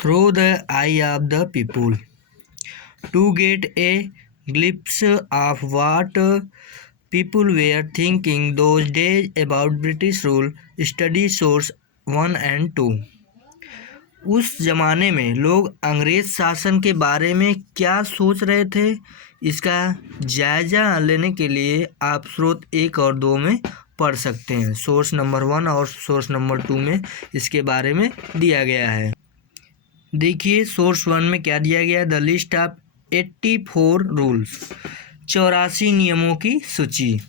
through the eye of the people. To get a glimpse of what people were thinking those days about British rule, study source 1 and 2. उस ज़माने में लोग अंग्रेज़ शासन के बारे में क्या सोच रहे थे, इसका जायज़ा लेने के लिए आप स्रोत 1 और 2 में पढ़ सकते हैं। सोर्स नंबर 1 और सोर्स नंबर 2 में इसके बारे में दिया गया है। देखिए सोर्स 1 में क्या दिया गया है, द लिस्ट ऑफ 84 रूल्स, 84 नियमों की सूची।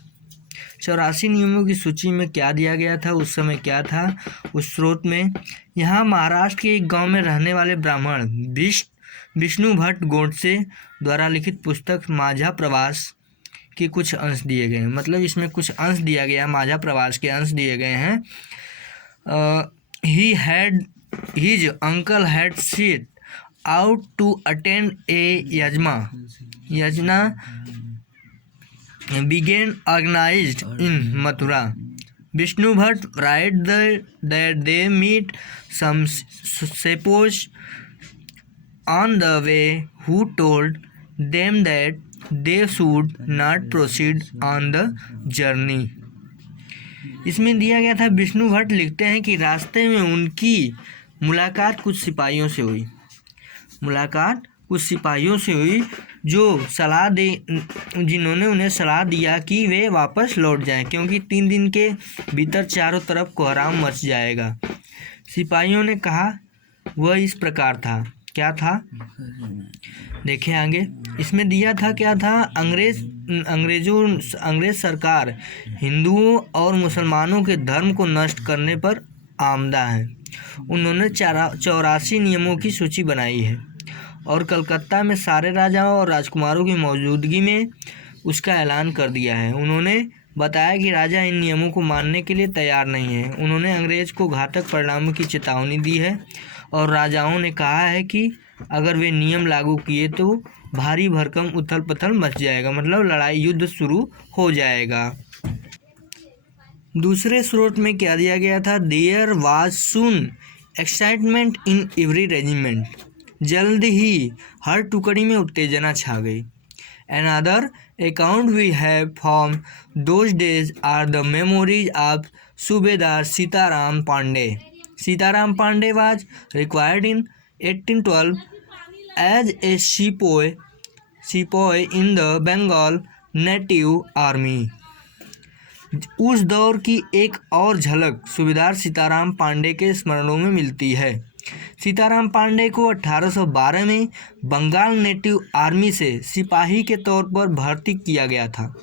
84 नियमों की सूची में क्या दिया गया था, उस समय क्या था उस स्रोत में, यहाँ महाराष्ट्र के एक गांव में रहने वाले ब्राह्मण विष्णु भट्ट गोडसे द्वारा लिखित पुस्तक माझा प्रवास के कुछ अंश दिए गए हैं। मतलब इसमें कुछ अंश दिया गया, माझा प्रवास के अंश दिए गए हैं। His uncle had set out to attend a yajna began organized in Mathura. Vishnu Bhatt writes that they meet some sappos on the way who told them that they should not proceed on the journey. इसमें दिया गया था, विष्णु भट्ट लिखते हैं कि रास्ते में उनकी मुलाकात कुछ सिपाहियों से हुई जो जिन्होंने उन्हें सलाह दिया कि वे वापस लौट जाएं, क्योंकि 3 दिन के भीतर चारों तरफ कोहराम मच जाएगा। सिपाहियों ने कहा वह इस प्रकार था। क्या था देखें आगे। इसमें दिया था क्या था, अंग्रेज सरकार हिंदुओं और मुसलमानों के धर्म को नष्ट करने पर आमदा है। उन्होंने 84 नियमों की सूची बनाई है और कलकत्ता में सारे राजाओं और राजकुमारों की मौजूदगी में उसका ऐलान कर दिया है। उन्होंने बताया कि राजा इन नियमों को मानने के लिए तैयार नहीं है। उन्होंने अंग्रेज को घातक परिणामों की चेतावनी दी है और राजाओं ने कहा है कि अगर वे नियम लागू किए तो भारी भरकम उथल पुथल मच जाएगा, मतलब लड़ाई युद्ध शुरू हो जाएगा। दूसरे स्रोत में क्या दिया गया था, there was soon excitement in every regiment, जल्द ही हर टुकड़ी में उत्तेजना छा गई। Another account we have from those days are the memories of Subedar Sitaram Pandey. Sitaram Pandey was required in 1812 as a sepoy in the Bengal Native Army. उस दौर की एक और झलक सूबेदार सीताराम पांडे के स्मरणों में मिलती है। सीताराम पांडे को 1812 में बंगाल नेटिव आर्मी से सिपाही के तौर पर भर्ती किया गया था।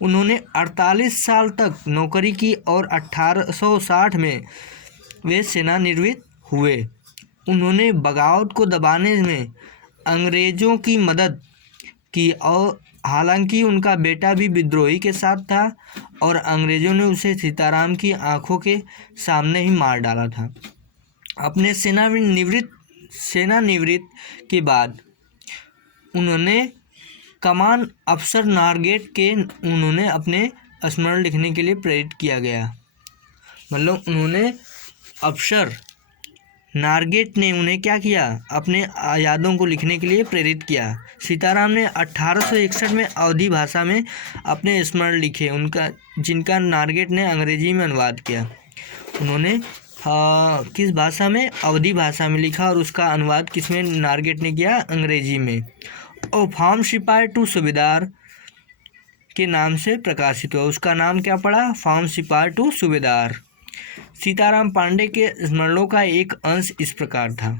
उन्होंने 48 साल तक नौकरी की और 1860 में वे सेवानिवृत्त हुए। उन्होंने बगावत को दबाने में अंग्रेज़ों की मदद की और हालांकि उनका बेटा भी विद्रोही के साथ था और अंग्रेज़ों ने उसे सीताराम की आंखों के सामने ही मार डाला था। अपने सेवानिवृत्त के बाद उन्होंने कमान अफसर नारगेट के उन्होंने अपने स्मरण लिखने के लिए प्रेरित किया गया। मतलब उन्होंने अफसर नारगेट ने उन्हें क्या किया, अपने यादों को लिखने के लिए प्रेरित किया। सीताराम ने 1861 में अवधी भाषा में अपने स्मरण लिखे, जिनका नारगेट ने अंग्रेजी में अनुवाद किया। उन्होंने किस भाषा में, अवधी भाषा में लिखा और उसका अनुवाद किसमें नारगेट ने किया, अंग्रेजी में। और फार्म सिपाही टू सूबेदार के नाम से प्रकाशित हुआ। उसका नाम क्या पड़ा, फार्म सिपाही टू सूबेदार। सीताराम पांडे के स्मरणों का एक अंश इस प्रकार था,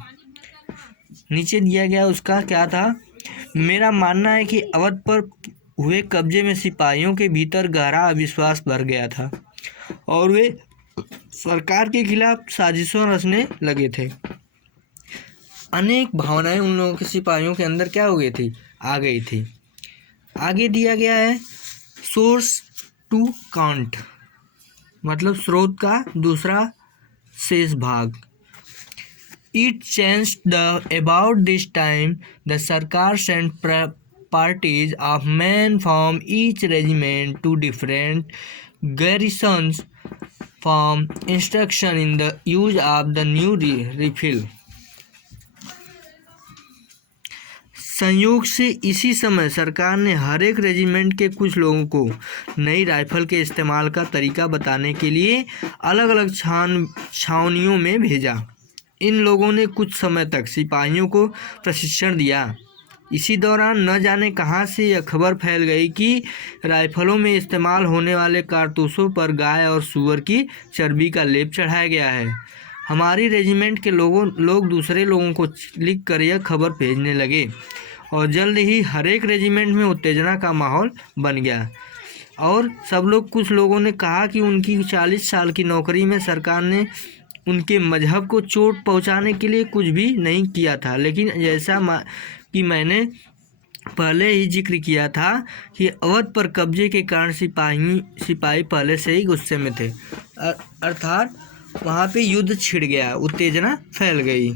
नीचे दिया गया उसका क्या था, मेरा मानना है कि अवध पर हुए कब्जे में सिपाहियों के भीतर गहरा अविश्वास भर गया था और वे सरकार के खिलाफ साजिशों रचने लगे थे। अनेक भावनाएं उन लोगों के सिपाहियों के अंदर क्या हो गई थी, आ गई थी। आगे दिया गया है सोर्स टू कांट, मतलब स्रोत का दूसरा शेष भाग। It changed the about this time the sarkar sent parties of man from each regiment to different garrisons from instruction in the use of the new rifle. संयोग से इसी समय सरकार ने हर एक रेजिमेंट के कुछ लोगों को नई राइफल के इस्तेमाल का तरीका बताने के लिए अलग अलग छावनियों में भेजा। इन लोगों ने कुछ समय तक सिपाहियों को प्रशिक्षण दिया। इसी दौरान न जाने कहां से यह खबर फैल गई कि राइफलों में इस्तेमाल होने वाले कारतूसों पर गाय और सूअर की चर्बी का लेप चढ़ाया गया है। हमारी रेजिमेंट के लोग दूसरे लोगों को लिख कर यह खबर भेजने लगे और जल्द ही हर एक रेजिमेंट में उत्तेजना का माहौल बन गया। और कुछ लोगों ने कहा कि उनकी 40 साल की नौकरी में सरकार ने उनके मजहब को चोट पहुंचाने के लिए कुछ भी नहीं किया था। लेकिन जैसा कि मैंने पहले ही जिक्र किया था कि अवध पर कब्जे के कारण सिपाही पहले से ही गुस्से में थे, अर्थात वहाँ पे युद्ध छिड़ गया, उत्तेजना फैल गई।